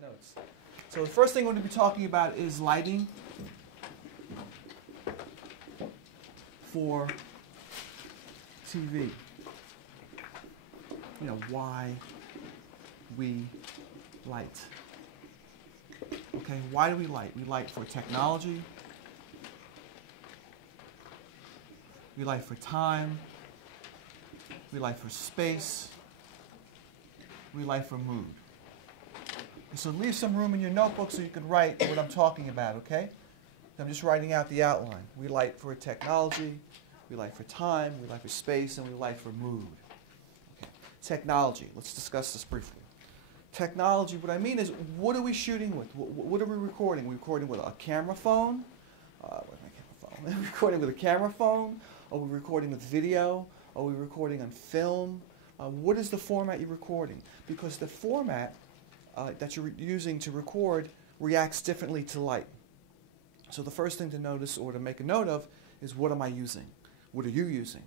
notes. So the first thing we're going to be talking about is lighting for TV. You know, why we light. Okay, why do we light? We light for technology. We light for time. We light for space. We light for mood. So leave some room in your notebook so you can write what I'm talking about, okay? I'm just writing out the outline. We light for technology, we light for time, we light for space, and we light for mood. Okay. Technology, let's discuss this briefly. Technology, what I mean is, what are we shooting with? What are we recording? We're recording with a camera phone? Where's my camera phone? Are we recording with a camera phone? Are we recording with video? Are we recording on film? What is the format you're recording? Because the format that you're using to record reacts differently to light. So the first thing to notice or to make a note of is, what am I using? What are you using?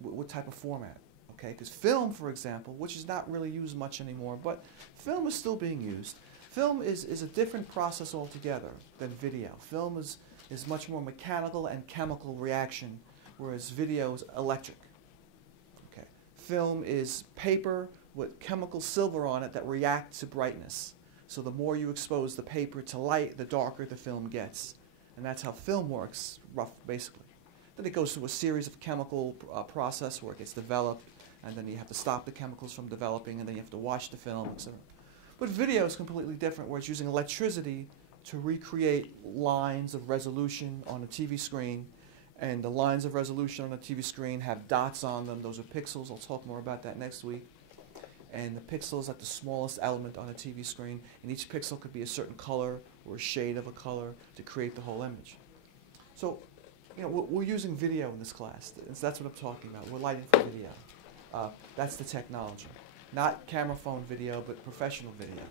What type of format? Okay, because film, for example, which is not really used much anymore, but film is still being used. Film is a different process altogether than video. Film is much more mechanical and chemical reaction, whereas video is electric. Okay, film is paper with chemical silver on it that reacts to brightness. So the more you expose the paper to light, the darker the film gets. And that's how film works, basically. Then it goes through a series of chemical process where it gets developed, and then you have to stop the chemicals from developing, and then you have to wash the film, etc. But video is completely different, where it's using electricity to recreate lines of resolution on a TV screen. And the lines of resolution on a TV screen have dots on them. Those are pixels. I'll talk more about that next week. And the pixel is at the smallest element on a TV screen, and each pixel could be a certain color or a shade of a color to create the whole image. So, you know, we're using video in this class. That's what I'm talking about. We're lighting for video. That's the technology. Not camera phone video, but professional video.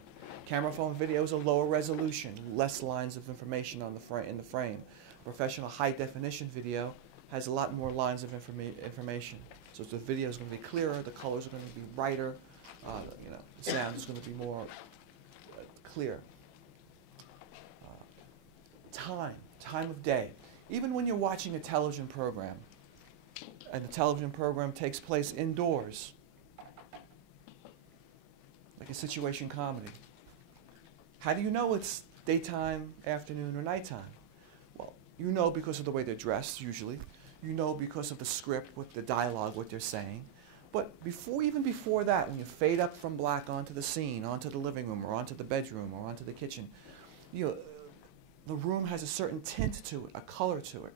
Camera phone video is a lower resolution, less lines of information on in the frame. Professional high-definition video has a lot more lines of information. So the video is going to be clearer, the colors are going to be brighter, you know, the sound is going to be more clear. Time of day. Even when you're watching a television program, and the television program takes place indoors, like a situation comedy, how do you know it's daytime, afternoon, or nighttime? Well, you know because of the way they're dressed, usually. You know because of the script, with the dialogue, what they're saying. But even before that, when you fade up from black onto the scene, onto the living room, or onto the bedroom, or onto the kitchen, the room has a certain tint to it, a color to it.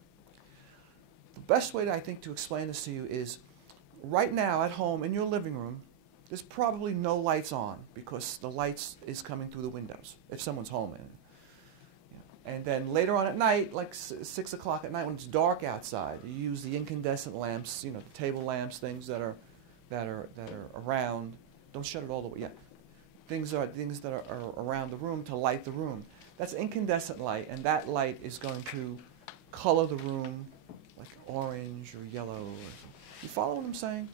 The best way, I think, to explain this to you is, right now at home in your living room, there's probably no lights on because the lights is coming through the windows, if someone's home. And then later on at night, like 6 o'clock at night when it's dark outside, you use the incandescent lamps, you know, the table lamps, things that are around. Don't shut it all the way yet. Things that are around the room to light the room. That's incandescent light, and that light is going to color the room like orange or yellow. You follow what I'm saying?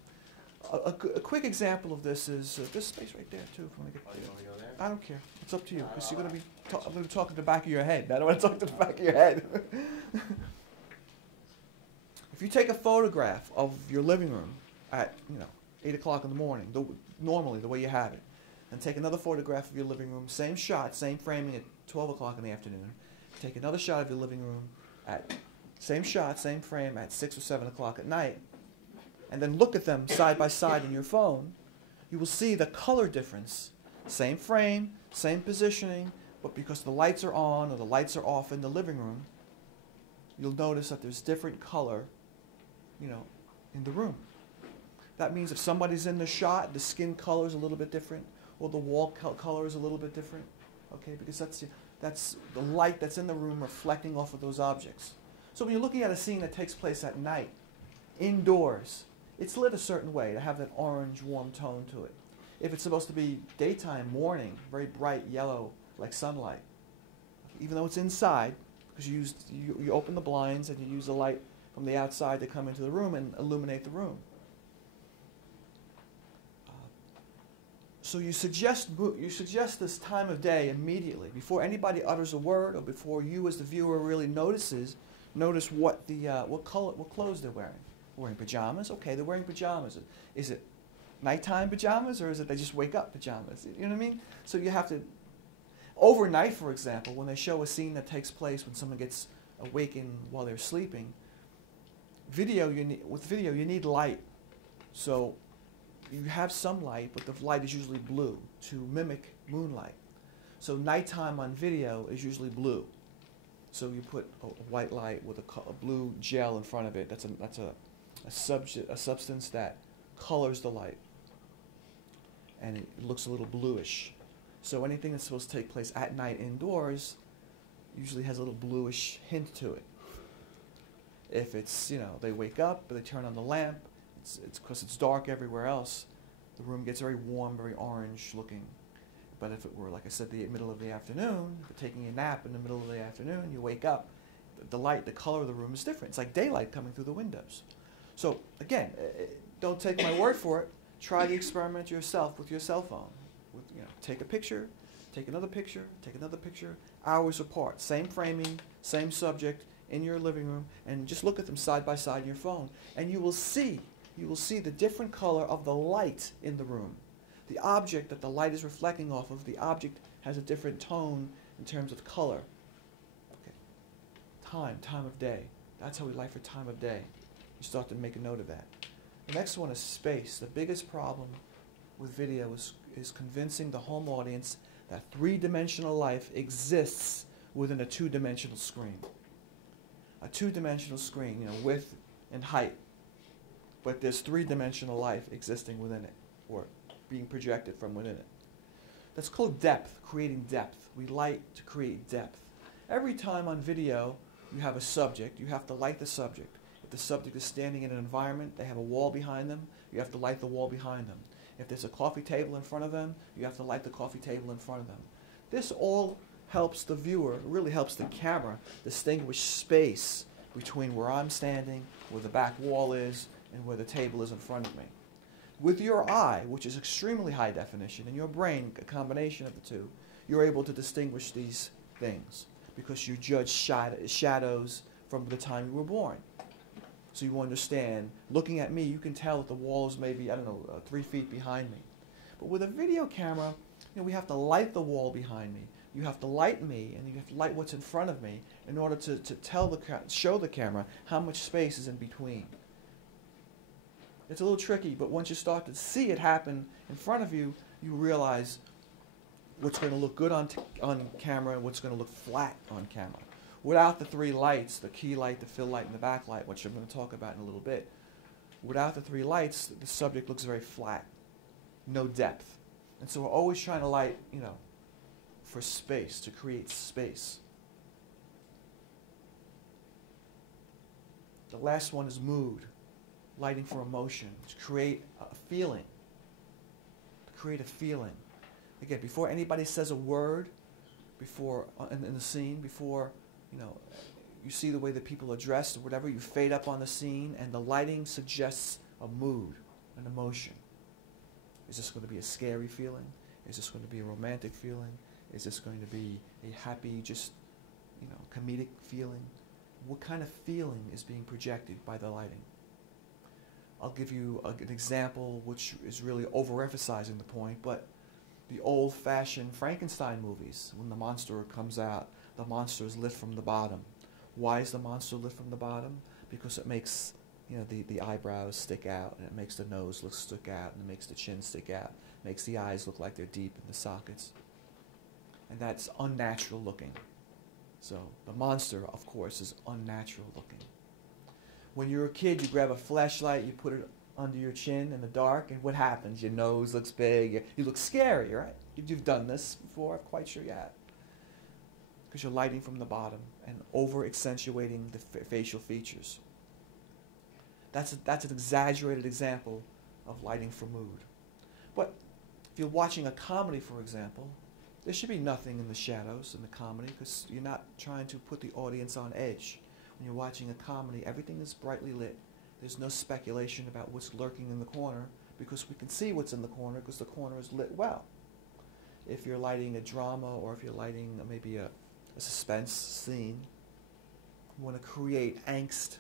A quick example of this is this space right there too. If you want to get there. I don't care. It's up to you, because you're going to be I'm going to talk to the back of your head. I don't want to talk to the back of your head. If you take a photograph of your living room at 8 o'clock in the morning, normally the way you have it, and take another photograph of your living room, same shot, same framing at 12 o'clock in the afternoon, take another shot of your living room at same shot, same frame at 6 or 7 o'clock at night, and then look at them side by side in your phone, you will see the color difference. Same frame, same positioning, but because the lights are on or the lights are off in the living room, you'll notice that there's different color, in the room. That means if somebody's in the shot, the skin color is a little bit different, or the wall color is a little bit different, okay? Because that's the light that's in the room reflecting off of those objects. So when you're looking at a scene that takes place at night, indoors, it's lit a certain way to have that orange, warm tone to it. If it's supposed to be daytime, morning, very bright yellow, like sunlight, even though it's inside, because you open the blinds and you use the light from the outside to come into the room and illuminate the room. So you suggest this time of day immediately, before anybody utters a word, or before you as the viewer really notice what clothes they're wearing. Wearing pajamas? Okay, they're wearing pajamas. Is it nighttime pajamas, or is it they just wake up pajamas? You know what I mean? So you have to, overnight, for example, when they show a scene that takes place when someone gets awakened while they're sleeping, with video you need light. So you have some light, but the light is usually blue to mimic moonlight. So nighttime on video is usually blue. So you put a white light with a blue gel in front of it. That's a substance that colors the light, and it looks a little bluish. So anything that's supposed to take place at night indoors usually has a little bluish hint to it. If it's, they wake up, but they turn on the lamp, it's because it's dark everywhere else, the room gets very warm, very orange looking. But if it were, like I said, the middle of the afternoon, taking a nap in the middle of the afternoon, you wake up, the light, the color of the room is different. It's like daylight coming through the windows. So again, don't take my word for it. Try the experiment yourself with your cell phone. Take a picture, take another picture, take another picture, hours apart, same framing, same subject in your living room, and just look at them side by side in your phone, and you will see the different color of the light in the room. The object that the light is reflecting off of, the object has a different tone in terms of color. Okay. Time of day. That's how we like for time of day. You start to make a note of that. The next one is space. The biggest problem with video is convincing the home audience that three-dimensional life exists within a two-dimensional screen. A two-dimensional screen, width and height. But there's three-dimensional life existing within it, or being projected from within it. That's called depth, creating depth. We light to create depth. Every time on video you have a subject, you have to light the subject. If the subject is standing in an environment, they have a wall behind them, you have to light the wall behind them. If there's a coffee table in front of them, you have to light the coffee table in front of them. This all helps the viewer, really helps the camera, distinguish space between where I'm standing, where the back wall is, and where the table is in front of me. With your eye, which is extremely high definition, and your brain, a combination of the two, you're able to distinguish these things because you judge shadows from the time you were born. So you understand, looking at me, you can tell that the wall is maybe, 3 feet behind me. But with a video camera, we have to light the wall behind me. You have to light me, and you have to light what's in front of me in order to show the camera how much space is in between. It's a little tricky, but once you start to see it happen in front of you, you realize what's going to look good on camera and what's going to look flat on camera. Without the three lights, the key light, the fill light, and the backlight, which I'm going to talk about in a little bit, without the three lights, the subject looks very flat, no depth. And so we're always trying to light, for space, to create space. The last one is mood. Lighting for emotion, to create a feeling. Again, before anybody says a word, before in the scene, before you see the way that people are dressed or whatever, you fade up on the scene, and the lighting suggests a mood, an emotion. Is this going to be a scary feeling? Is this going to be a romantic feeling? Is this going to be a happy, just comedic feeling? What kind of feeling is being projected by the lighting? I'll give you an example which is really overemphasizing the point, but the old-fashioned Frankenstein movies, when the monster comes out, the monster is lit from the bottom. Why is the monster lit from the bottom? Because it makes the eyebrows stick out, and it makes the nose stick out, and it makes the chin stick out, it makes the eyes look like they're deep in the sockets. And that's unnatural looking. So the monster, of course, is unnatural looking. When you're a kid, you grab a flashlight, you put it under your chin in the dark, and what happens? Your nose looks big, you look scary, right? You've done this before, I'm quite sure you have. Because you're lighting from the bottom and over-accentuating the facial features. That's an exaggerated example of lighting for mood. But if you're watching a comedy, for example, there should be nothing in the shadows in the comedy because you're not trying to put the audience on edge. When you're watching a comedy, everything is brightly lit. There's no speculation about what's lurking in the corner because we can see what's in the corner because the corner is lit well. If you're lighting a drama or if you're lighting maybe a suspense scene, you want to create angst.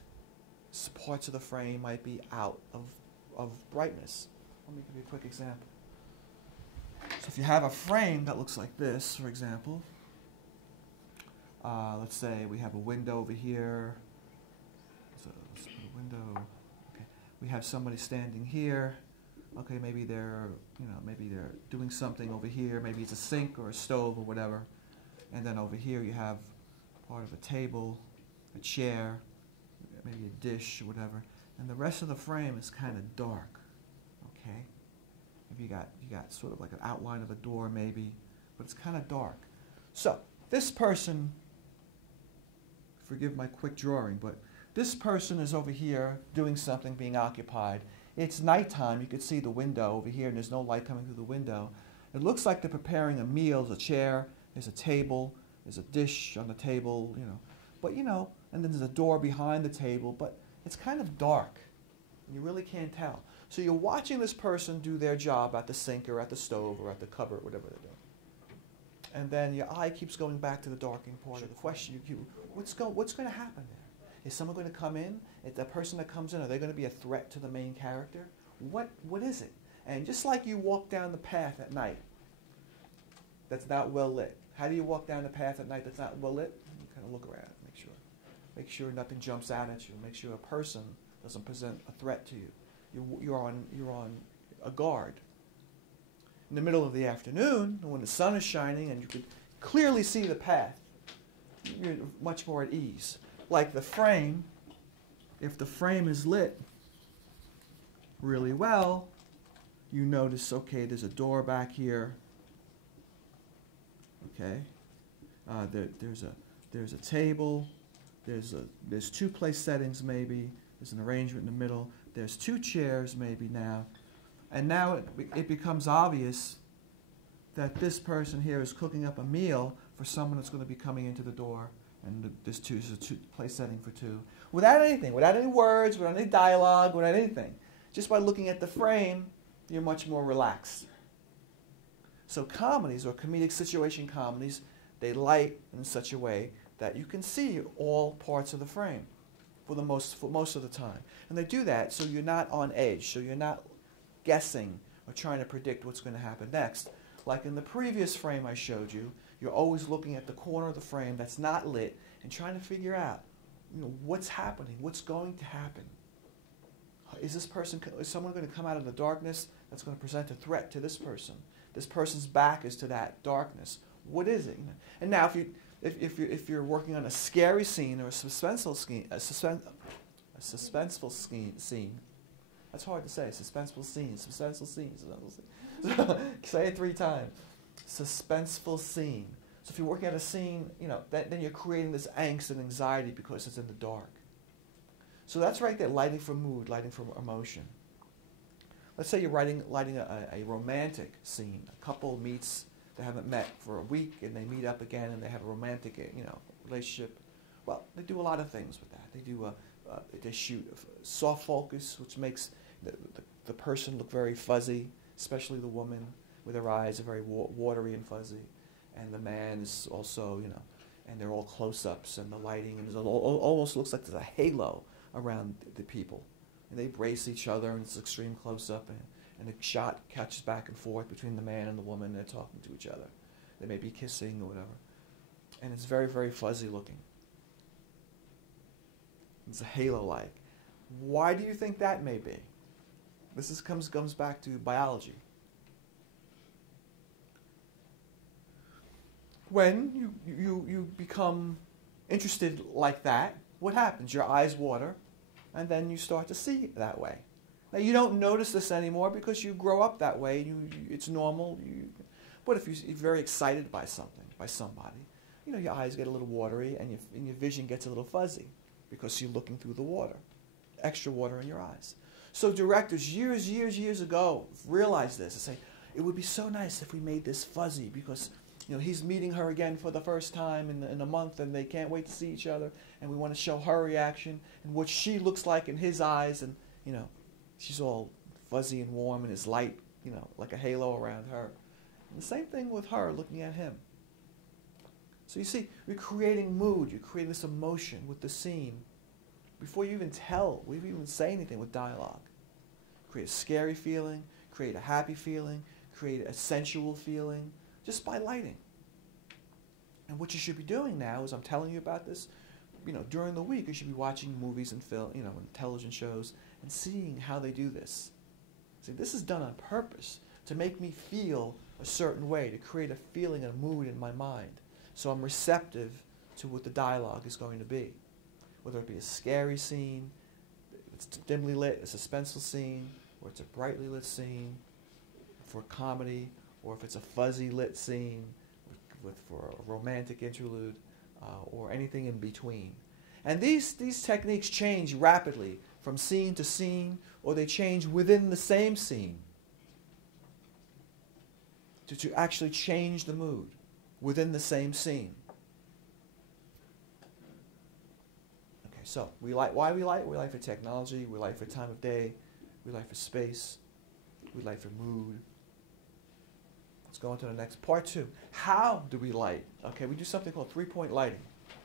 Parts of the frame might be out of brightness. Let me give you a quick example. So if you have a frame that looks like this, for example, let's say we have a window over here. So let's put a window. Okay. We have somebody standing here. Okay, maybe they're doing something over here. Maybe it's a sink or a stove or whatever. And then over here you have part of a table, a chair, maybe a dish or whatever. And the rest of the frame is kind of dark. Okay? Maybe you got sort of like an outline of a door maybe, but it's kind of dark. So this person, forgive my quick drawing, but this person is over here doing something, being occupied. It's nighttime. You could see the window over here, and there's no light coming through the window. It looks like they're preparing a meal. There's a chair, there's a table, there's a dish on the table, But, and then there's a door behind the table, but it's kind of dark. You really can't tell. So you're watching this person do their job at the sink or at the stove or at the cupboard, whatever they're doing. And then your eye keeps going back to the darkening part of the question. What's going to happen there? Is someone going to come in? Is the person that comes in, are they going to be a threat to the main character? What is it? And just like you walk down the path at night that's not well lit. How do you walk down the path at night that's not well lit? You kind of look around, make sure nothing jumps out at you. Make sure a person doesn't present a threat to you. You're on a guard. In the middle of the afternoon, when the sun is shining and you can clearly see the path, you're much more at ease. Like the frame, if the frame is lit really well, you notice, okay, there's a door back here. Okay, there's a table. There's two place settings maybe. There's an arrangement in the middle. There's two chairs maybe now. And now it becomes obvious that this person here is cooking up a meal for someone that's going to be coming into the door. And there's a two place setting for two. Without anything, without any words, without any dialogue, without anything. Just by looking at the frame, you're much more relaxed. So comedies or comedic situation comedies, they light in such a way that you can see all parts of the frame for most of the time. And they do that so you're not on edge, so you're not guessing or trying to predict what's going to happen next. Like in the previous frame I showed you, you're always looking at the corner of the frame that's not lit and trying to figure out, what's happening, what's going to happen. Is someone going to come out of the darkness that's going to present a threat to this person? This person's back is to that darkness. What is it? And now, if you're working on a scary scene or a suspenseful scene, that's hard to say. Suspenseful scene. Say it 3 times. Suspenseful scene. So if you're working at a scene, then you're creating this angst and anxiety because it's in the dark. So that's right there, lighting for mood, lighting for emotion. Let's say you're lighting a romantic scene. A couple meets, they haven't met for a week, and they meet up again, and they have a romantic, relationship. Well, they do a lot of things with that. They shoot a soft focus, which makes the person look very fuzzy, especially the woman, with her eyes are very watery and fuzzy, and the man is also, and they're all close-ups, and the lighting, and it almost looks like there's a halo around the people. And they embrace each other, and it's extreme close-up, and the shot catches back and forth between the man and the woman, and they're talking to each other. They may be kissing or whatever. And it's very, very fuzzy looking. It's a halo-like. Why do you think that may be? This comes back to biology. When you become interested like that, what happens? Your eyes water, and then you start to see that way. Now, you don't notice this anymore because you grow up that way. It's normal. But if you're very excited by something, by somebody, your eyes get a little watery, and your vision gets a little fuzzy because you're looking through the water, extra water in your eyes. So directors years ago realized this and say, it would be so nice if we made this fuzzy because he's meeting her again for the first time in a month, and they can't wait to see each other, and we want to show her reaction and what she looks like in his eyes, and she's all fuzzy and warm and his light, you know, like a halo around her. And the same thing with her looking at him. So you see, you're creating mood, you're creating this emotion with the scene before you even tell, we even say anything with dialogue. Create a scary feeling, create a happy feeling, create a sensual feeling, just by lighting. And what you should be doing now is, I'm telling you about this, you know, during the week you should be watching movies and film, you know, and television shows and seeing how they do this. See, this is done on purpose to make me feel a certain way, to create a feeling and a mood in my mind. So I'm receptive to what the dialogue is going to be. Whether it be a scary scene, it's dimly lit, a suspenseful scene, or it's a brightly lit scene for comedy, or if it's a fuzzy lit scene for a romantic interlude, or anything in between. And these techniques change rapidly from scene to scene, or they change within the same scene to actually change the mood within the same scene. Okay, so we light. Why we light? We light for technology, we light for time of day, we light for space, we light for mood. Let's go on to the next part 2. How do we light? Okay, we do something called 3-point lighting.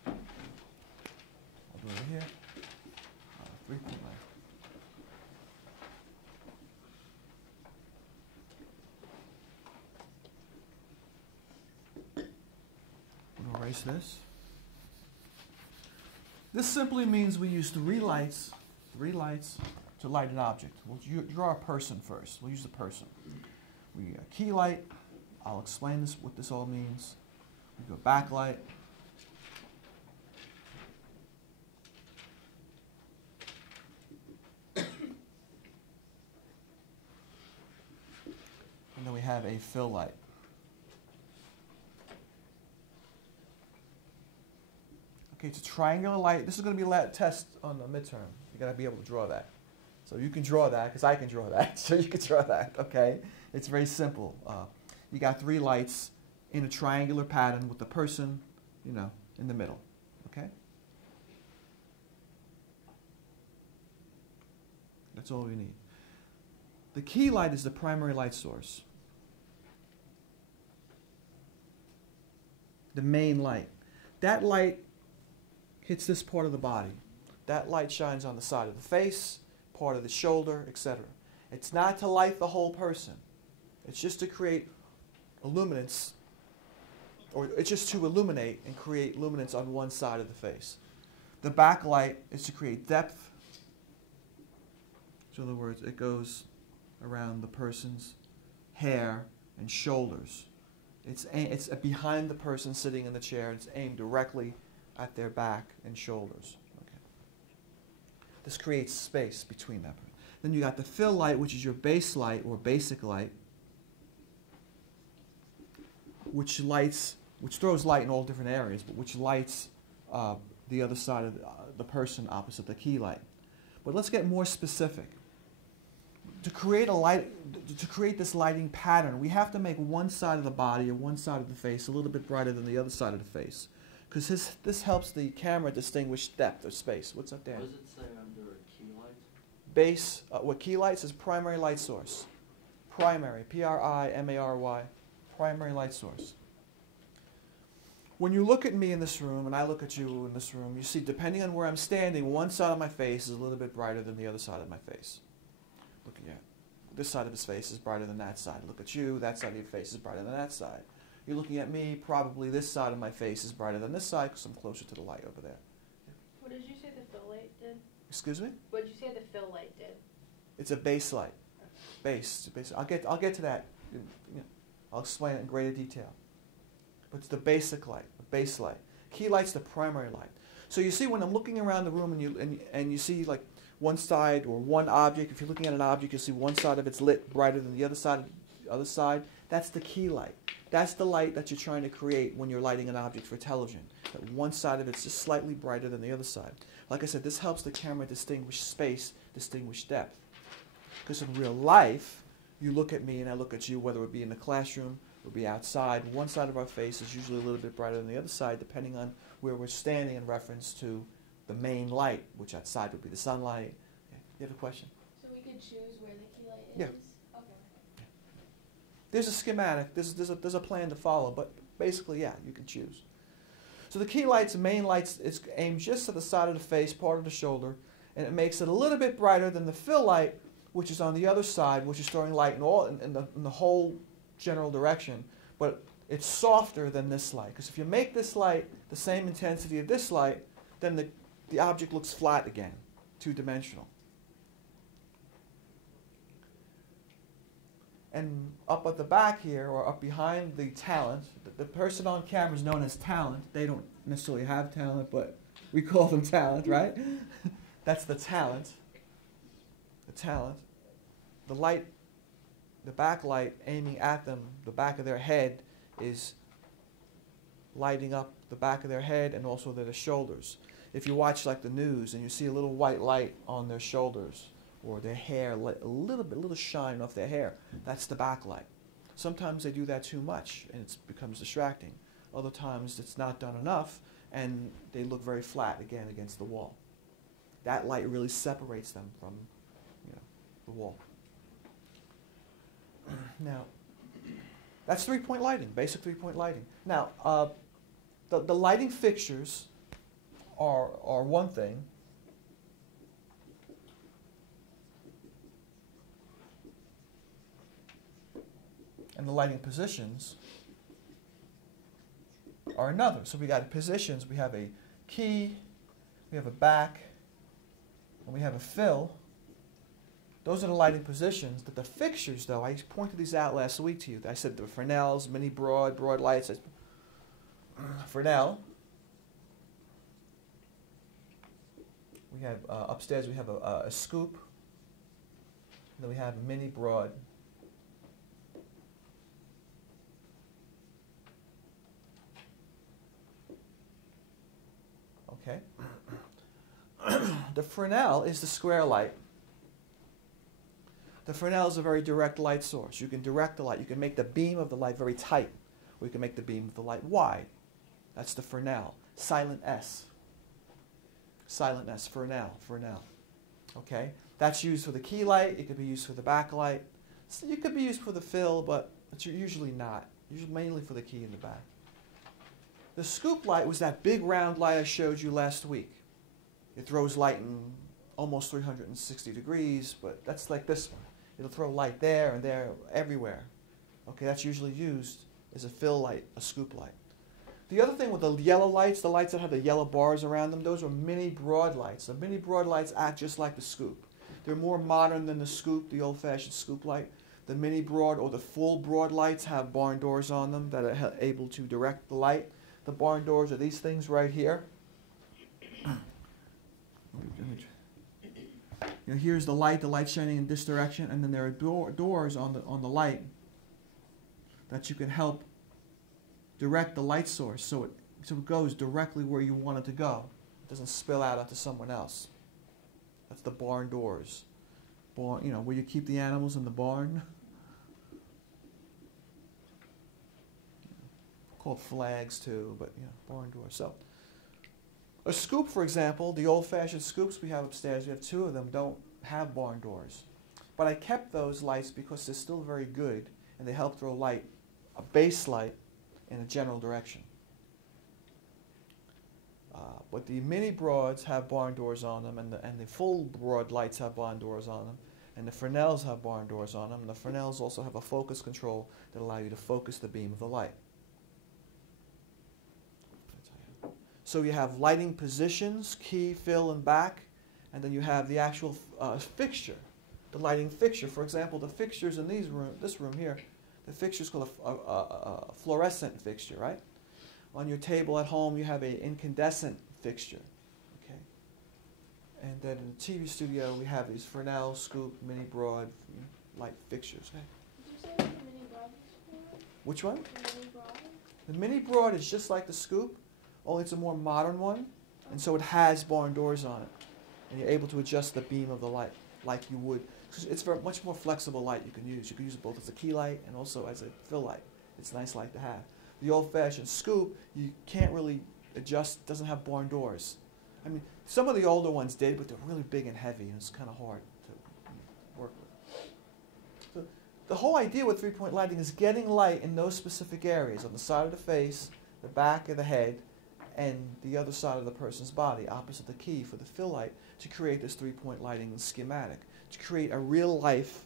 I'll do it here. 3-point lighting. I'm going to erase this. This simply means we use 3 lights to light an object. We'll draw a person first. We'll use the person. We key light. I'll explain what this all means. We go backlight. And then we have a fill light. Okay, it's a triangular light. This is going to be a test on the midterm. You got to be able to draw that. So you can draw that, because I can draw that. So you can draw that, okay? It's very simple. You got 3 lights in a triangular pattern with the person, you know, in the middle, okay? That's all we need. The key light is the primary light source. The main light. That light hits this part of the body. That light shines on the side of the face, part of the shoulder, etc. It's not to light the whole person. It's just to create illuminance, or it's just to illuminate and create luminance on one side of the face. The backlight is to create depth. So in other words, it goes around the person's hair and shoulders. It's behind the person sitting in the chair. It's aimed directly at their back and shoulders. Okay. This creates space between them. Then you got the fill light, which is your base light or basic light, which throws light in all different areas, but which lights the other side of the person opposite the key light. But let's get more specific. To create this lighting pattern, we have to make one side of the body or one side of the face a little bit brighter than the other side of the face, because this helps the camera distinguish depth or space. What's up there? What does it say under key lights? Base. What key lights is primary light source. Primary. P-R-I-M-A-R-Y. Primary light source. When you look at me in this room and I look at you in this room, you see, depending on where I'm standing, one side of my face is a little bit brighter than the other side of my face. Look at you. This side of his face is brighter than that side. Look at you. That side of your face is brighter than that side. You're looking at me, probably this side of my face is brighter than this side because I'm closer to the light over there. What did you say the fill light did? Excuse me? What did you say the fill light did? It's a base light. Base. I'll get to that. I'll explain it in greater detail. But it's the basic light, the base light. Key light's the primary light. So you see, when I'm looking around the room and you see like one side or one object, if you're looking at an object, you'll see one side of it's lit brighter than the other side. That's the key light. That's the light that you're trying to create when you're lighting an object for television. That one side of it's just slightly brighter than the other side. Like I said, this helps the camera distinguish space, distinguish depth. Because in real life, you look at me and I look at you, whether it be in the classroom or be outside, one side of our face is usually a little bit brighter than the other side, depending on where we're standing in reference to the main light, which outside would be the sunlight. Okay. You have a question? So we could choose where the key light Yeah. Okay. There's a schematic, there's a plan to follow, but basically, yeah, you can choose. So the key light's main lights is aimed just to the side of the face, part of the shoulder, and it makes it a little bit brighter than the fill light, which is on the other side, which is throwing light in the whole general direction. But it's softer than this light, because if you make this light the same intensity of this light, then the object looks flat again, two-dimensional. And up at the back here, or up behind the talent, the person on camera is known as talent. They don't necessarily have talent, but we call them talent, right? That's the talent. The talent. The light, the backlight aiming at them, the back of their head, is lighting up the back of their head and also their shoulders. If you watch like the news and you see a little white light on their shoulders, or their hair, a little shine off their hair, that's the backlight. Sometimes they do that too much and it becomes distracting. Other times it's not done enough and they look very flat again against the wall. That light really separates them from, the wall. Now, that's three-point lighting, basic three-point lighting. Now, the lighting fixtures are one thing. And the lighting positions are another. So we got positions, we have a key, we have a back, and we have a fill. Those are the lighting positions. But the fixtures, though, I pointed these out last week to you. I said the Fresnels, mini broad lights. Fresnel. We have upstairs. We have a scoop. And then we have mini broad. Okay. The Fresnel is the square light. The Fresnel is a very direct light source. You can direct the light. You can make the beam of the light very tight, or you can make the beam of the light wide. That's the Fresnel. Silent S. Silent S. Fresnel. Fresnel. Okay? That's used for the key light. It could be used for the backlight. So it could be used for the fill, but it's usually not. Usually mainly for the key in the back. The scoop light was that big round light I showed you last week. It throws light in almost 360 degrees, but that's like this one. It'll throw light there and there, everywhere. Okay, that's usually used as a fill light, a scoop light. The other thing with the yellow lights, the lights that have the yellow bars around them, those are mini broad lights. The mini broad lights act just like the scoop. They're more modern than the scoop, the old-fashioned scoop light. The mini broad or the full broad lights have barn doors on them that are able to direct the light. The barn doors are these things right here. Here's the light shining in this direction, and then there are doors on the light that you can help direct the light source so it goes directly where you want it to go. It doesn't spill out onto someone else. That's the barn doors. Barn, where you keep the animals in the barn. Called flags too, but barn doors. So a scoop, for example, the old-fashioned scoops we have upstairs, we have two of them, don't have barn doors. But I kept those lights because they're still very good, and they help throw light, a base light, in a general direction. But the mini broads have barn doors on them, and the full broad lights have barn doors on them, and the Fresnels have barn doors on them, and the Fresnels also have a focus control that allow you to focus the beam of the light. So you have lighting positions, key, fill, and back, and then you have the actual fixture, the lighting fixture. For example, the fixtures in this room here, the fixture is called a fluorescent fixture, right? On your table at home, you have an incandescent fixture, okay? And then in the TV studio, we have these Fresnel, scoop, mini broad light fixtures. Okay? Did you say what the mini broad was for? Which one? The mini broad? The mini broad is just like the scoop, only it's a more modern one, and so it has barn doors on it. And you're able to adjust the beam of the light like you would. It's a much more flexible light you can use. You can use it both as a key light and also as a fill light. It's a nice light to have. The old-fashioned scoop, you can't really adjust, doesn't have barn doors. I mean, some of the older ones did, but they're really big and heavy, and it's kind of hard to work with. the whole idea with three-point lighting is getting light in those specific areas, on the side of the face, the back of the head, and the other side of the person's body, opposite the key for the fill light, to create this three-point lighting schematic, to create a real-life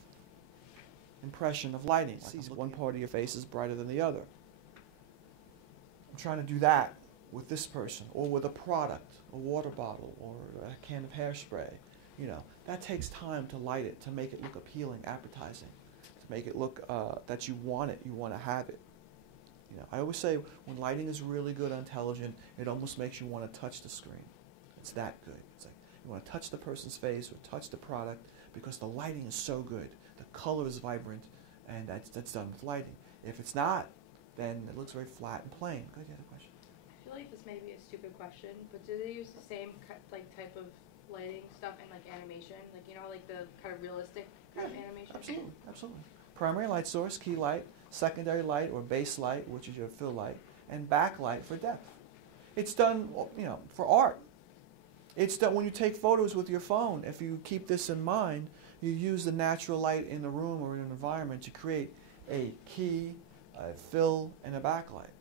impression of lighting. Like one part of your face is brighter than the other. I'm trying to do that with this person, or with a product, a water bottle, or a can of hairspray. You know, that takes time to light it, to make it look appealing, appetizing, to make it look that you want it, you want to have it. You know, I always say when lighting is really good on television, it almost makes you want to touch the screen. It's that good. It's like you want to touch the person's face or touch the product because the lighting is so good. The color is vibrant, and that's done with lighting. If it's not, then it looks very flat and plain. Go ahead, you had a question. I feel like this may be a stupid question, but do they use the same type of lighting stuff in like animation, like you know, like the kind of realistic kind of animation? Absolutely, absolutely. Primary light source, key light, secondary light or base light, which is your fill light, and backlight for depth. It's done, you know, for art. It's done when you take photos with your phone. If you keep this in mind, you use the natural light in the room or in an environment to create a key, a fill, and a backlight.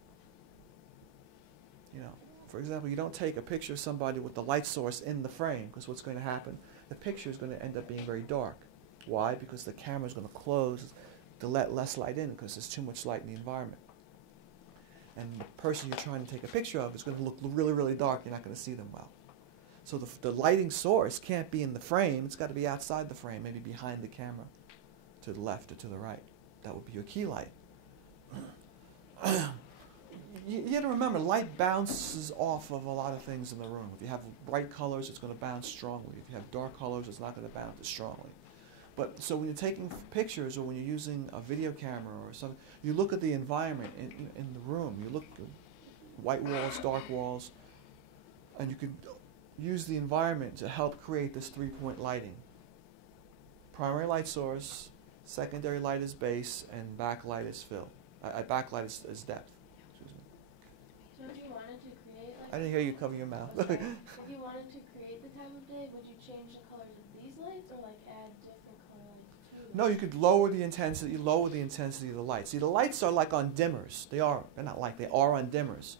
You know, for example, you don't take a picture of somebody with the light source in the frame, because what's going to happen? The picture is going to end up being very dark. Why? Because the camera is going to close to let less light in, because there's too much light in the environment. And the person you're trying to take a picture of is going to look really, really dark. You're not going to see them well. So the lighting source can't be in the frame. It's got to be outside the frame, maybe behind the camera, to the left or to the right. That would be your key light. You got to remember, light bounces off of a lot of things in the room. If you have bright colors, it's going to bounce strongly. If you have dark colors, it's not going to bounce as strongly. But so when you're taking pictures or when you're using a video camera or something, you look at the environment in the room. You look at white walls, dark walls, and you could use the environment to help create this three-point lighting. Primary light source, secondary light is base, and backlight is fill. Backlight is depth. So if you wanted to create like... I didn't hear you cover your mouth. If you wanted to create the time of day, would you change the colors of these lights or like add different color lights to them? No, you could lower the intensity of the light. See, the lights are like on dimmers. They're not like, they are on dimmers.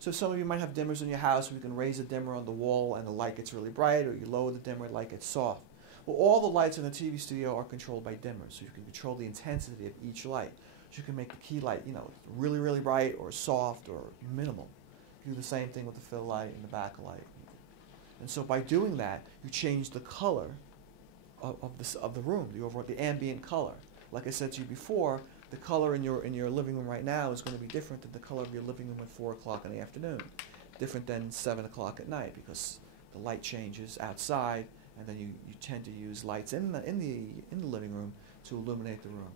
So some of you might have dimmers in your house where you can raise a dimmer on the wall and the light gets really bright, or you lower the dimmer, the light gets soft. Well, all the lights in the TV studio are controlled by dimmers, so you can control the intensity of each light. So you can make the key light, you know, really, really bright or soft or minimal. You do the same thing with the fill light and the backlight. And so by doing that, you change the color of the room, the ambient color. Like I said to you before, the color in your living room right now is going to be different than the color of your living room at 4 o'clock in the afternoon. Different than 7 o'clock at night, because the light changes outside, and then you tend to use lights in the living room to illuminate the room.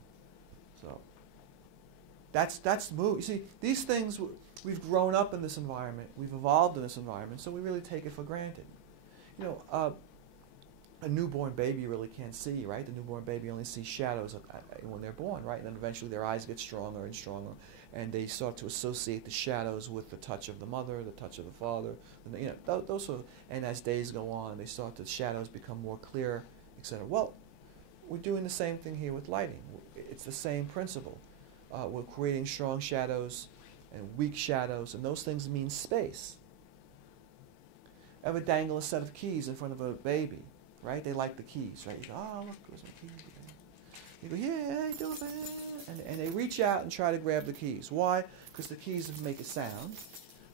So that's the move. You see, these things, we've grown up in this environment, we've evolved in this environment, so we really take it for granted. You know, a newborn baby really can't see, right? The newborn baby only sees shadows when they're born, right? And then eventually their eyes get stronger and stronger, and they start to associate the shadows with the touch of the mother, the touch of the father, and you know, those sort of, and as days go on, the shadows become more clear, etc. Well, we're doing the same thing here with lighting. It's the same principle. We're creating strong shadows and weak shadows, and those things mean space. Ever dangle a set of keys in front of a baby? Right? They like the keys, right? You go, oh, look, there's my keys. You go, yeah, how you doing, man? And they reach out and try to grab the keys. Why? Because the keys make a sound,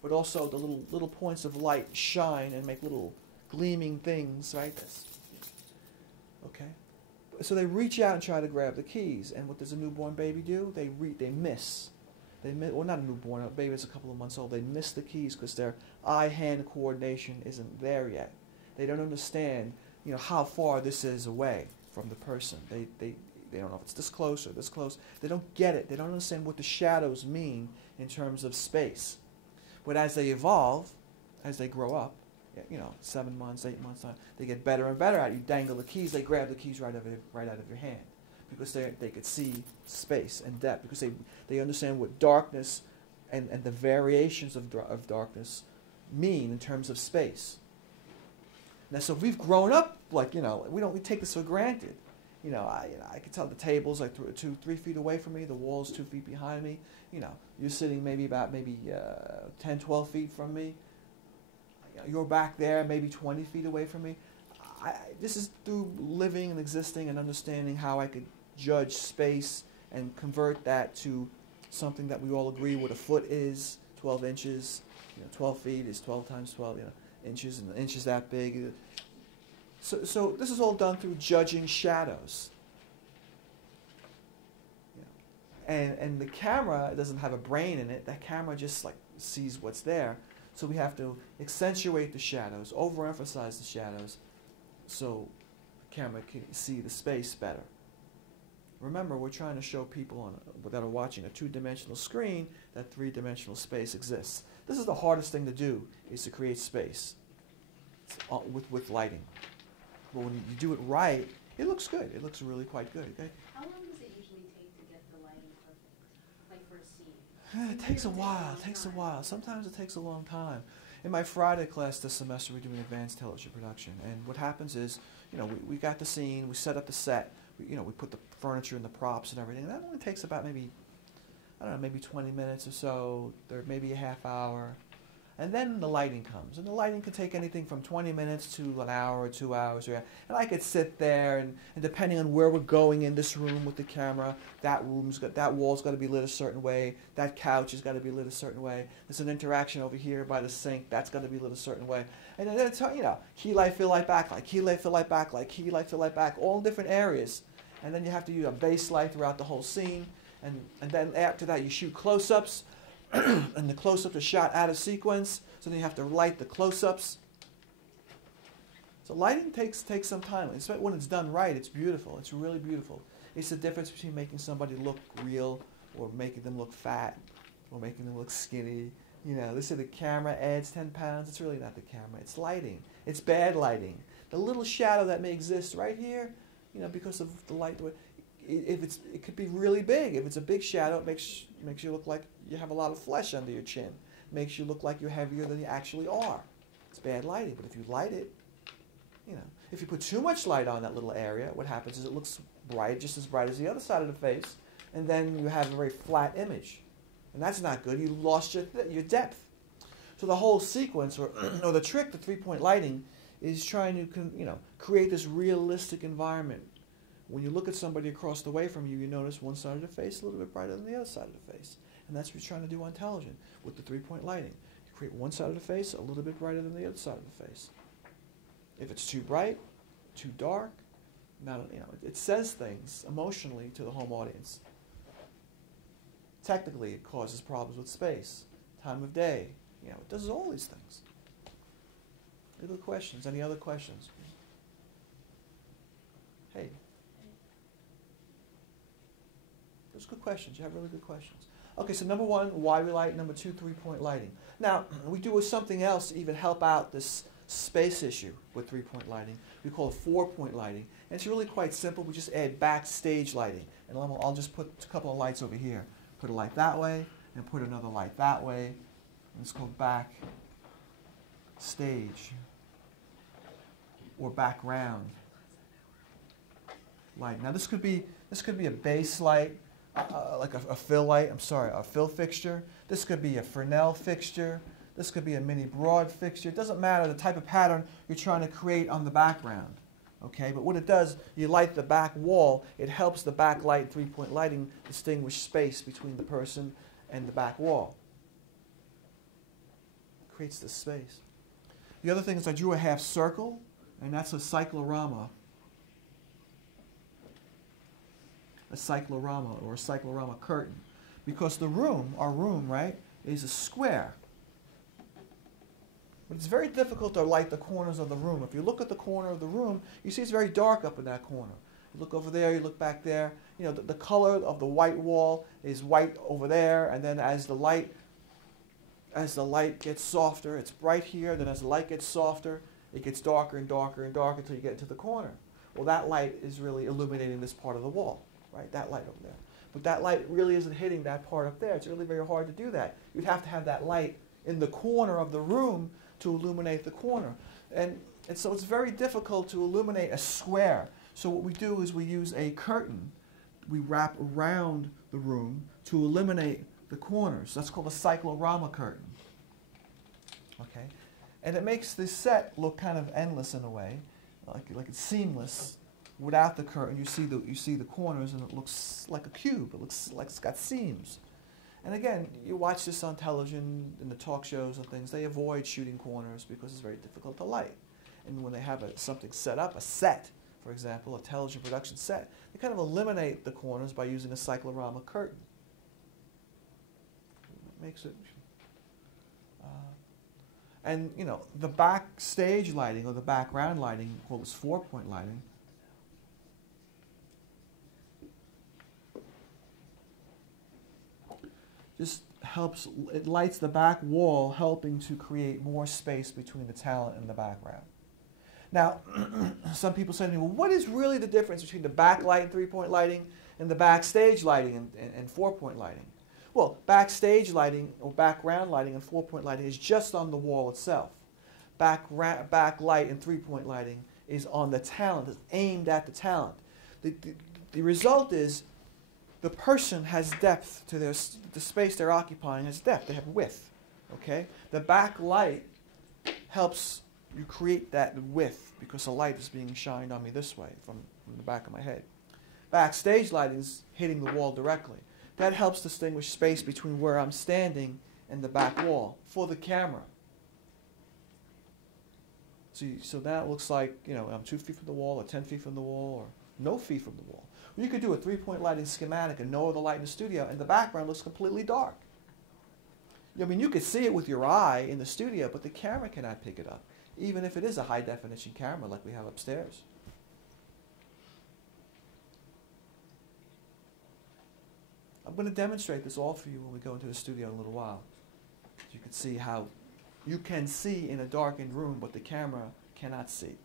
but also the little points of light shine and make little gleaming things, right? Okay? So they reach out and try to grab the keys. And what does a newborn baby do? They miss. Well, not a newborn, a baby that's a couple of months old. They miss the keys because their eye-hand coordination isn't there yet. They don't understand, you know, how far this is away from the person. They don't know if it's this close or this close. They don't get it. They don't understand what the shadows mean in terms of space. But as they evolve, as they grow up, you know, 7 months, 8 months, they get better and better at it. You dangle the keys, they grab the keys right out of your hand, because they could see space and depth, because they understand what darkness and the variations of darkness mean in terms of space. Now, so we've grown up like, you know, we take this for granted. I could tell the table's like 3 feet away from me, the wall's 2 feet behind me. You're sitting maybe 10, 12 feet from me. You're back there, maybe 20 feet away from me. This is through living and existing and understanding how I could judge space and convert that to something that we all agree what a foot is, 12 inches. 12 feet is 12 times 12 inches, and an inch is that big. So this is all done through judging shadows. And the camera doesn't have a brain in it. That camera just like sees what's there. So we have to accentuate the shadows, overemphasize the shadows, so the camera can see the space better. Remember, we're trying to show people that are watching a two-dimensional screen that three-dimensional space exists. This is the hardest thing to do, is to create space with lighting. But when you do it right, it looks good. It looks really quite good. Okay? How long does it usually take to get the lighting perfect, like for a scene? It takes a while. It takes a while. Sometimes it takes a long time. In my Friday class this semester, we're doing advanced television production. And what happens is, we got the scene, we set up the set, we put the furniture and the props and everything. That only takes about maybe 20 minutes or so, or maybe a half hour. And then the lighting comes. And the lighting can take anything from 20 minutes to an hour or 2 hours. And I could sit there, and depending on where we're going in this room with the camera, that wall's got to be lit a certain way. That couch has got to be lit a certain way. There's an interaction over here by the sink. That's got to be lit a certain way. And then it's, key light, fill light, backlight, key light, fill light, backlight, key light, fill light, back, all in different areas. And then you have to use a base light throughout the whole scene. And then after that, you shoot close-ups. And the close-ups are shot out of sequence, so then you have to light the close-ups. So lighting takes some time. When it's done right, it's beautiful. It's really beautiful. It's the difference between making somebody look real or making them look fat or making them look skinny. They say the camera adds 10 pounds. It's really not the camera. It's lighting. It's bad lighting. The little shadow that may exist right here, because of the light. It could be really big. If it's a big shadow, it makes you look like you have a lot of flesh under your chin. Makes you look like you're heavier than you actually are. It's bad lighting. But if you light it, if you put too much light on that little area, what happens is it looks bright, just as bright as the other side of the face, and then you have a very flat image. And that's not good. You lost your depth. So the whole sequence, or the trick to three-point lighting, is trying to create this realistic environment. When you look at somebody across the way from you, you notice one side of the face a little bit brighter than the other side of the face. And that's what you're trying to do on television with the three-point lighting. You create one side of the face a little bit brighter than the other side of the face. If it's too bright, too dark, it says things emotionally to the home audience. Technically, it causes problems with space, time of day. It does all these things. Any other questions? Any other questions? Hey. Those are good questions. You have really good questions. Okay, so number one, why we light. Number two, three-point lighting. Now, we do something else to even help out this space issue with three-point lighting. We call it four-point lighting. And it's really quite simple. We just add backstage lighting. And I'll just put a couple of lights over here. Put a light that way, and put another light that way. And it's called back stage or background light. Now, this could be a base light. Like a fill light, a fill fixture. This could be a Fresnel fixture. This could be a mini broad fixture. It doesn't matter the type of pattern you're trying to create on the background. Okay, but what it does, you light the back wall, it helps the backlight three-point lighting distinguish space between the person and the back wall. It creates this space. The other thing is I drew a half circle, and that's a cyclorama. A cyclorama or a cyclorama curtain, because our room, right, is a square. But it's very difficult to light the corners of the room. If you look at the corner of the room, you see it's very dark up in that corner. You look over there, you look back there. The color of the white wall is white over there, and then as the light gets softer, it's bright here. Then as the light gets softer, it gets darker and darker and darker until you get into the corner. Well, that light is really illuminating this part of the wall. Right, that light over there. But that light really isn't hitting that part up there. It's really very hard to do that. You'd have to have that light in the corner of the room to illuminate the corner. And so it's very difficult to illuminate a square. So what we do is we use a curtain. We wrap around the room to eliminate the corners. That's called a cyclorama curtain. Okay? And it makes this set look kind of endless in a way, like it's seamless. Without the curtain, you see the corners, and it looks like a cube. It looks like it's got seams. And again, you watch this on television, in the talk shows and things, they avoid shooting corners because it's very difficult to light. And when they have something set up, a set, for example, a television production set, they kind of eliminate the corners by using a cyclorama curtain. It makes it... and, you know, the backstage lighting or the background lighting, called this 4-point lighting, just helps, it lights the back wall, helping to create more space between the talent and the background. Now, some people say to me, well, what is really the difference between the backlight and 3-point lighting and the backstage lighting and 4-point lighting? Well, backstage lighting or background lighting and 4-point lighting is just on the wall itself. Backlight and 3-point lighting is on the talent, it's aimed at the talent. The result is the person has depth to the space they're occupying has depth, they have width. Okay? The backlight helps you create that width because the light is being shined on me this way from the back of my head. Backstage lighting is hitting the wall directly. That helps distinguish space between where I'm standing and the back wall for the camera. So that looks like, you know, I'm 2 feet from the wall or 10 feet from the wall or no feet from the wall. Or you could do a 3-point lighting schematic and no other light in the studio and the background looks completely dark. I mean, you could see it with your eye in the studio, but the camera cannot pick it up, even if it is a high-definition camera like we have upstairs. I'm going to demonstrate this all for you when we go into the studio in a little while. You can see how you can see in a darkened room, but the camera cannot see,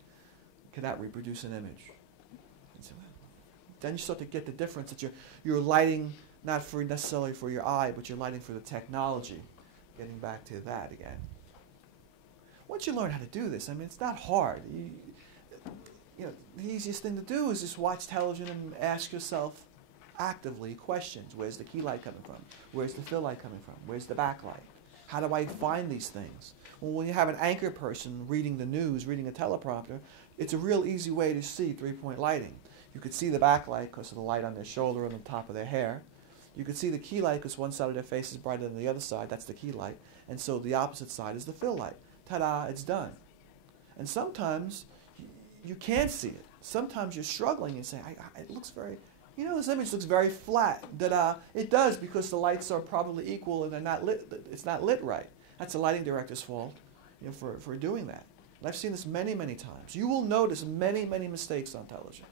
cannot reproduce an image. Then you start to get the difference that you're lighting not for necessarily for your eye, but you're lighting for the technology. Getting back to that again. Once you learn how to do this, I mean, it's not hard. You know, the easiest thing to do is just watch television and ask yourself actively questions. Where's the key light coming from? Where's the fill light coming from? Where's the backlight? How do I find these things? Well, when you have an anchor person reading the news, reading a teleprompter, it's a real easy way to see 3-point lighting. You could see the backlight because of the light on their shoulder and the top of their hair. You could see the key light because one side of their face is brighter than the other side. That's the key light. And so the opposite side is the fill light. Ta-da, it's done. And sometimes you can't see it. Sometimes you're struggling and say, it looks very, you know, this image looks very flat. Da-da. It does because the lights are probably equal and they're not lit. It's not lit right. That's the lighting director's fault, you know, for doing that. And I've seen this many, many times. You will notice many, many mistakes on television.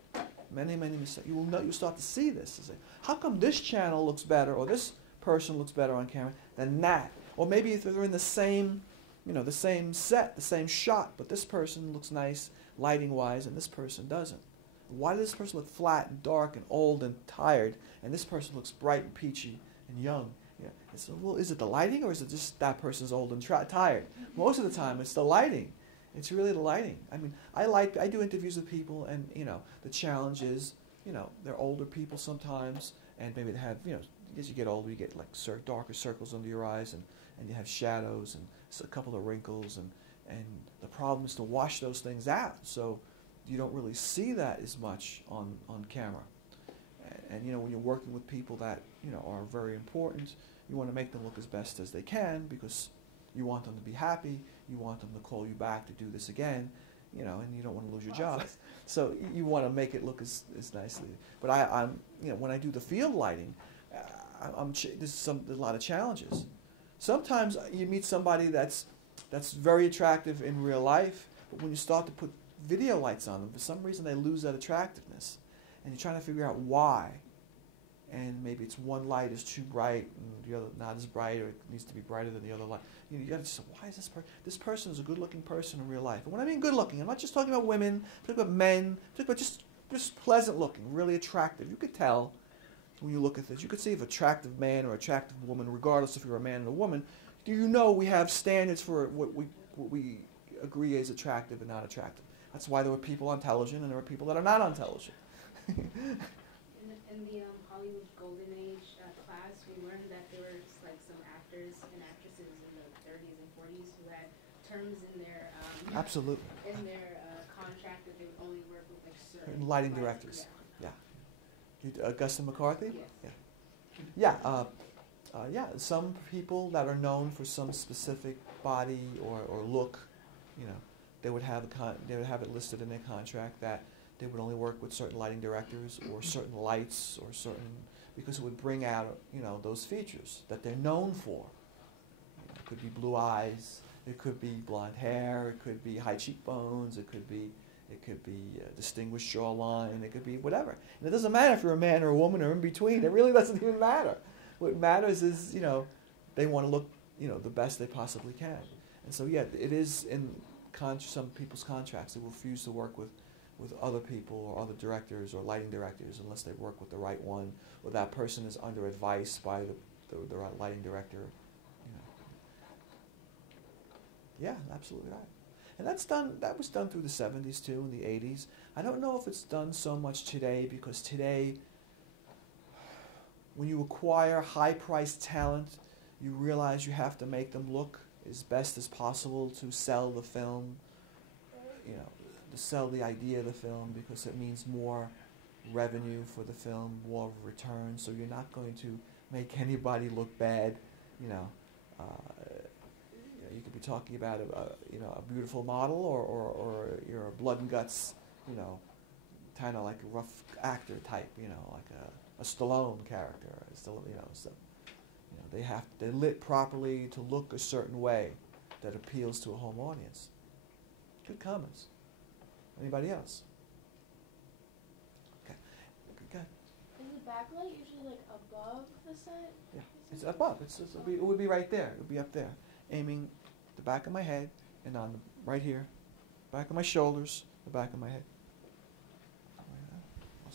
Many, many mistakes. You'll start to see this. And say, how come this channel looks better or this person looks better on camera than that? Or maybe if they're in the same, you know, the same set, the same shot, but this person looks nice lighting-wise and this person doesn't. Why does this person look flat and dark and old and tired and this person looks bright and peachy and young? Yeah. So, well, is it the lighting or is it just that person's old and tired? Most of the time it's the lighting. It's really the lighting. I mean, I do interviews with people, and you know, the challenge is, you know, they're older people sometimes, and maybe they have, you know, as you get older, you get like darker circles under your eyes, and you have shadows and a couple of wrinkles, and the problem is to wash those things out, so you don't really see that as much on camera. And you know, when you're working with people that, you know, are very important, you want to make them look as best as they can because you want them to be happy. You want them to call you back to do this again, you know, and you don't want to lose your job. So you want to make it look as nicely. But I'm, you know, when I do the field lighting, there's a lot of challenges. Sometimes you meet somebody that's very attractive in real life, but when you start to put video lights on them, for some reason they lose that attractiveness, and you're trying to figure out why. And maybe it's one light is too bright and the other not as bright, or it needs to be brighter than the other light. You got to say, why is this person is a good-looking person in real life? And when I mean good-looking, I'm not just talking about women, I'm talking about men, I'm talking about just pleasant-looking, really attractive. You could tell when you look at this. You could see if attractive man or attractive woman, regardless if you're a man and a woman. Do you know we have standards for what we agree is attractive and not attractive? That's why there were people on television and there were people that are not on television. In the Hollywood Golden Age class, we learned that there were like some actors and actresses in the 30s and 40s who had terms in their Absolutely. in their contract that they would only work with like certain Lighting directors. Yeah. Augustin McCarthy? Yes. Yeah. Yeah, some people that are known for some specific body or look, you know, they would have it listed in their contract that they would only work with certain lighting directors or certain lights or certain, because it would bring out, you know, those features that they're known for. It could be blue eyes, it could be blonde hair, it could be high cheekbones, it could be a distinguished jawline, it could be whatever. And it doesn't matter if you're a man or a woman or in between. It really doesn't even matter. What matters is, you know, they want to look, you know, the best they possibly can. And so, yeah, it is in some people's contracts. They refuse to work with other people or other directors or lighting directors unless they work with the right one, or that person is under advice by the right lighting director. You know. Yeah, absolutely right. And that was done through the 70s too, and the 80s. I don't know if it's done so much today, because today, when you acquire high-priced talent, you realize you have to make them look as best as possible to sell the film, you know, to sell the idea of the film, because it means more revenue for the film, more return. So you're not going to make anybody look bad, you know. You could be talking about a beautiful model, or you're a blood and guts, you know, kind of like a rough actor type, you know, like a Stallone character. They're lit properly to look a certain way that appeals to a home audience. Good comments. Anybody else? Okay. Good. Is the backlight usually like above the set? Yeah, it's above. It would be right there. It would be up there, aiming the back of my head and on right here, back of my shoulders, the back of my head.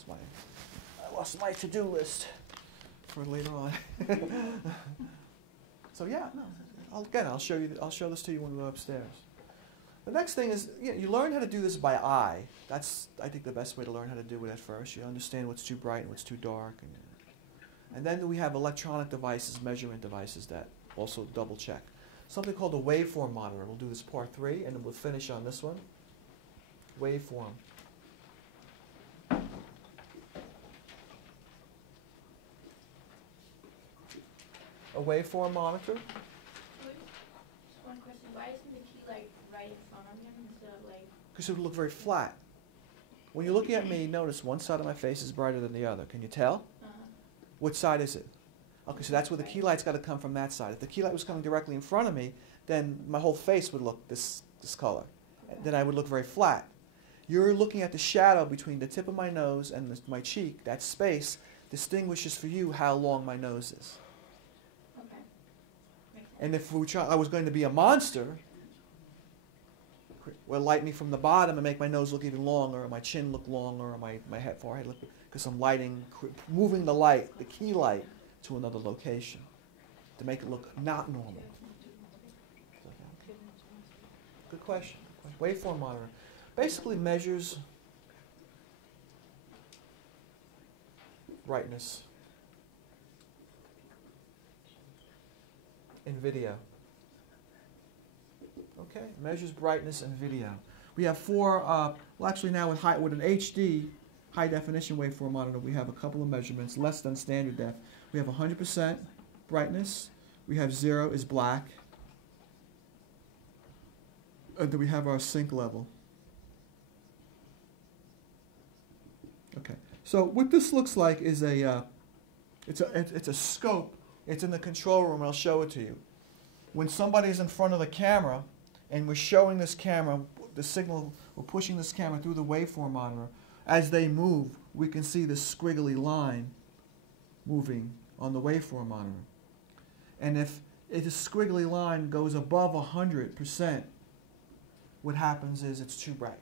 I lost my to-do list for later on. So yeah, no. I'll show this to you when we go upstairs. The next thing is, you learn how to do this by eye. That's, I think, the best way to learn how to do it at first. You understand what's too bright and what's too dark. And then we have electronic devices, measurement devices, that also double check. Something called a waveform monitor. We'll do this part 3, and then we'll finish on this one. Waveform. A waveform monitor. Just one question. Why isn't the key like right in front of him instead of like... Because it would look very flat. When you're looking at me, notice one side of my face is brighter than the other. Can you tell? Which side is it? Okay, so that's where the key light's got to come from, that side. If the key light was coming directly in front of me, then my whole face would look this color. Okay. Then I would look very flat. You're looking at the shadow between the tip of my nose and my cheek. That space distinguishes for you how long my nose is. Okay. Makes sense. And if I was going to be a monster, well, light me from the bottom and make my nose look even longer, or my chin look longer, or my forehead look, because I'm moving the light, the key light, to another location to make it look not normal. Good question. Waveform monitor basically measures brightness in video. Okay, measures brightness in video. We have 4, well actually now with an HD, high definition waveform monitor, we have a couple of measurements, less than standard def. We have 100% brightness, we have 0 is black, and then we have our sync level. Okay, so what this looks like is it's a scope. It's in the control room, and I'll show it to you. When somebody's in front of the camera, and we're showing this camera, the signal, we're pushing this camera through the waveform monitor, as they move, we can see this squiggly line moving on the waveform monitor. And if a squiggly line goes above 100%, what happens is it's too bright.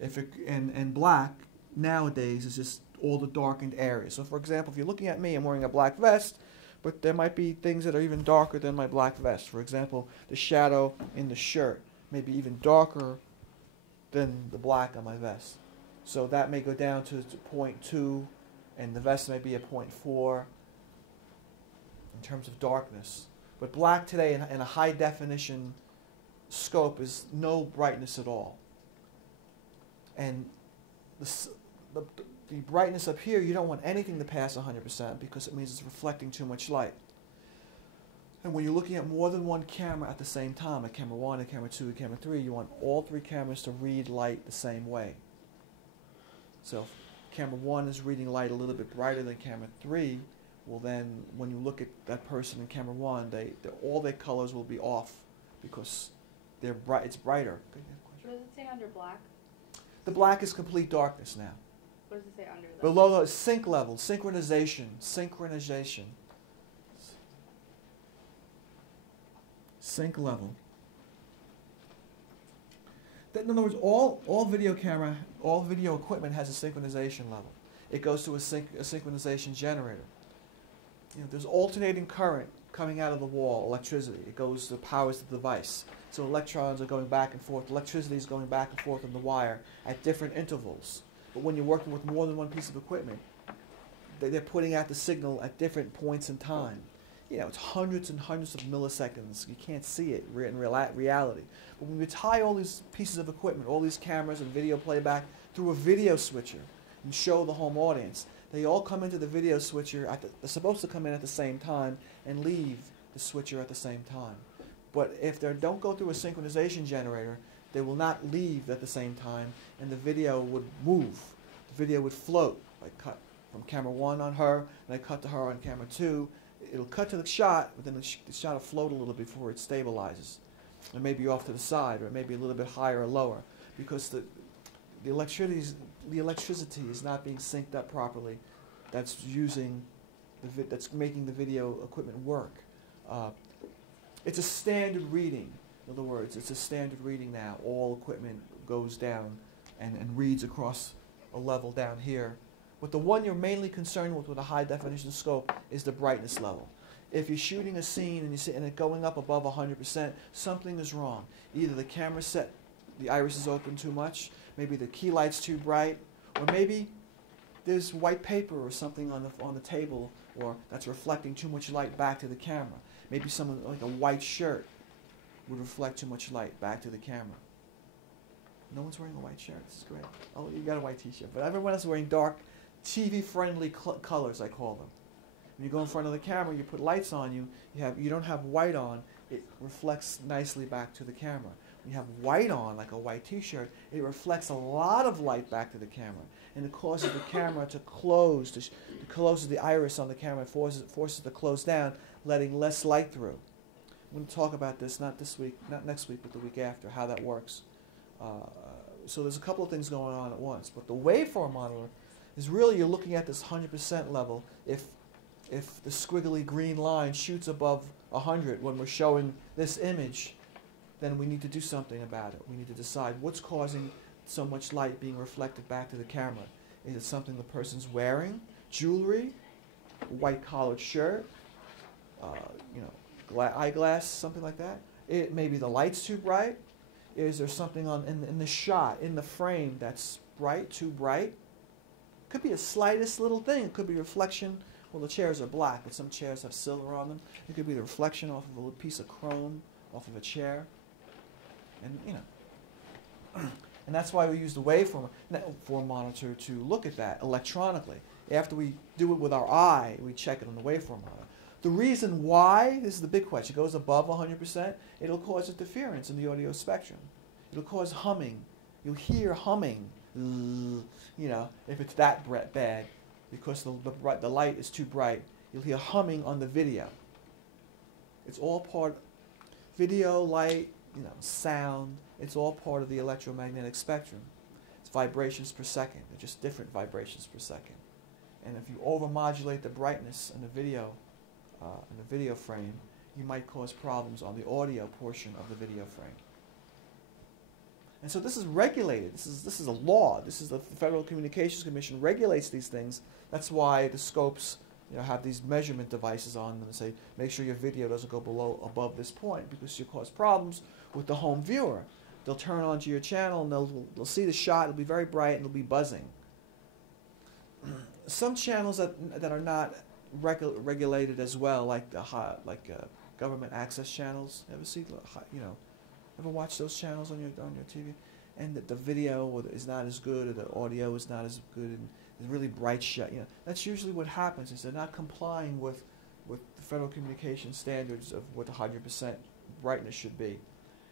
And black nowadays is just all the darkened areas. So for example, if you're looking at me, I'm wearing a black vest, but there might be things that are even darker than my black vest. For example, the shadow in the shirt may be even darker than the black on my vest. So that may go down to 0.2, and the vest may be at 0.4 in terms of darkness. But black today in a high definition scope is no brightness at all. And the brightness up here, you don't want anything to pass 100% because it means it's reflecting too much light. And when you're looking at more than one camera at the same time, a camera 1, a camera 2, a camera 3, you want all 3 cameras to read light the same way. So if camera 1 is reading light a little bit brighter than camera 3, well then when you look at that person in camera 1, all their colors will be off because they're bright. It's brighter. What does it say under black? The black is complete darkness now. What does it say under that? Below the sync level, synchronization. Sync level. In other words, all video equipment has a synchronization level. It goes to a synchronization generator. There's alternating current coming out of the wall, electricity. It goes to powers the device. So electrons are going back and forth. Electricity is going back and forth on the wire at different intervals. But when you're working with more than one piece of equipment, they're putting out the signal at different points in time. It's hundreds and hundreds of milliseconds. You can't see it in reality. But when we tie all these pieces of equipment, all these cameras and video playback through a video switcher and show the home audience, they all come into the video switcher. They're supposed to come in at the same time and leave the switcher at the same time. But if they don't go through a synchronization generator, they will not leave at the same time, and the video would move. The video would float. I cut from camera 1 on her, and I cut to her on camera 2. It'll cut to the shot, but then the shot will float a little before it stabilizes. It may be off to the side, or it may be a little bit higher or lower, because the electricity is not being synced up properly. That's making the video equipment work. It's a standard reading. In other words, it's a standard reading now. All equipment goes down and reads across a level down here. But the one you're mainly concerned with a high definition scope is the brightness level. If you're shooting a scene and you see it going up above 100%, something is wrong. Either the camera set, the iris is open too much, maybe the key light's too bright, or maybe there's white paper or something on the table, or that's reflecting too much light back to the camera. Maybe someone like a white shirt would reflect too much light back to the camera. No one's wearing a white shirt. This is great. Oh, you got a white t-shirt. But everyone else is wearing dark, TV-friendly colors, I call them. When you go in front of the camera, you put lights on you. You don't have white on. It reflects nicely back to the camera. When you have white on, like a white t-shirt, it reflects a lot of light back to the camera, and it causes the camera to close. It closes the iris on the camera, forces it to close down, letting less light through. I'm going to talk about this not this week, not next week, but the week after, how that works. So there's a couple of things going on at once. But the waveform monitor is really, you're looking at this 100% level. If the squiggly green line shoots above 100 when we're showing this image, then we need to do something about it. We need to decide what's causing so much light being reflected back to the camera. Is it something the person's wearing, jewelry, a white collared shirt, eyeglass, something like that? It maybe the light's too bright. Is there something in the shot, in the frame, that's bright, too bright? Could be a slightest little thing. It could be reflection. Well, the chairs are black, but some chairs have silver on them. It could be the reflection off of a little piece of chrome off of a chair. And and that's why we use the waveform monitor to look at that electronically. After we do it with our eye, we check it on the waveform monitor. The reason why, this is the big question, it goes above 100%, it'll cause interference in the audio spectrum. It'll cause humming. You'll hear humming, if it's that bad, because the light is too bright. You'll hear humming on the video. It's all part, video, light, sound, it's all part of the electromagnetic spectrum. It's vibrations per second. They're just different vibrations per second. And if you overmodulate the brightness in the video frame, you might cause problems on the audio portion of the video frame. And so this is regulated. This is a law. This is the Federal Communications Commission regulates these things. That's why the scopes have these measurement devices on them and say, make sure your video doesn't go above this point, because you cause problems with the home viewer. they'll turn onto your channel and they'll see the shot. It'll be very bright and it'll be buzzing. Some channels that are not regulated as well, like government access channels. Ever see, ever watch those channels on your TV? And the video is not as good, or the audio is not as good, and it's really bright shot. That's usually what happens, is they're not complying with the Federal Communication Standards of what 100% brightness should be.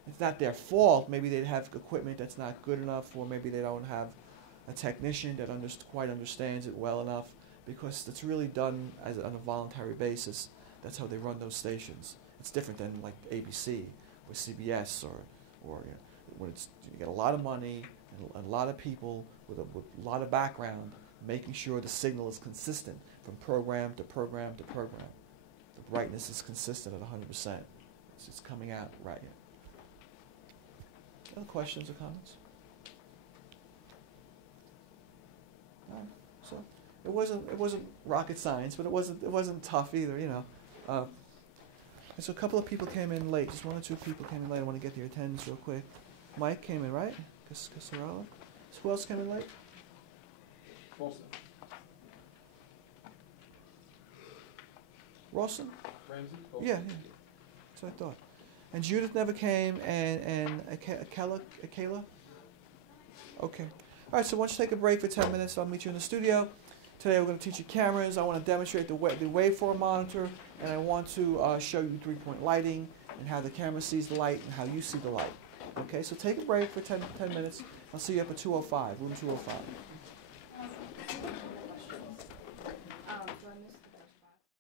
It's not their fault. Maybe they have equipment that's not good enough, or maybe they don't have a technician that quite understands it well enough, because it's really done on a voluntary basis. That's how they run those stations. It's different than like ABC or CBS or when you get a lot of money and a lot of people with a lot of background, making sure the signal is consistent from program to program to program. The brightness is consistent at 100%. It's coming out right. Other questions or comments? So it wasn't rocket science, but it wasn't tough either, So a couple of people came in late. Just one or two people came in late. I want to get their attendance real quick. Mike came in, right? Casarella. So who else came in late? Wilson. Rawson? Ramsey? Yeah. That's what I thought. And Judith never came, and Akela? Okay. All right, so why don't you take a break for 10 minutes. I'll meet you in the studio. Today we're going to teach you cameras. I want to demonstrate the waveform monitor, and I want to show you three-point lighting and how the camera sees the light and how you see the light. Okay, so take a break for 10 minutes. I'll see you up at 205, room 205.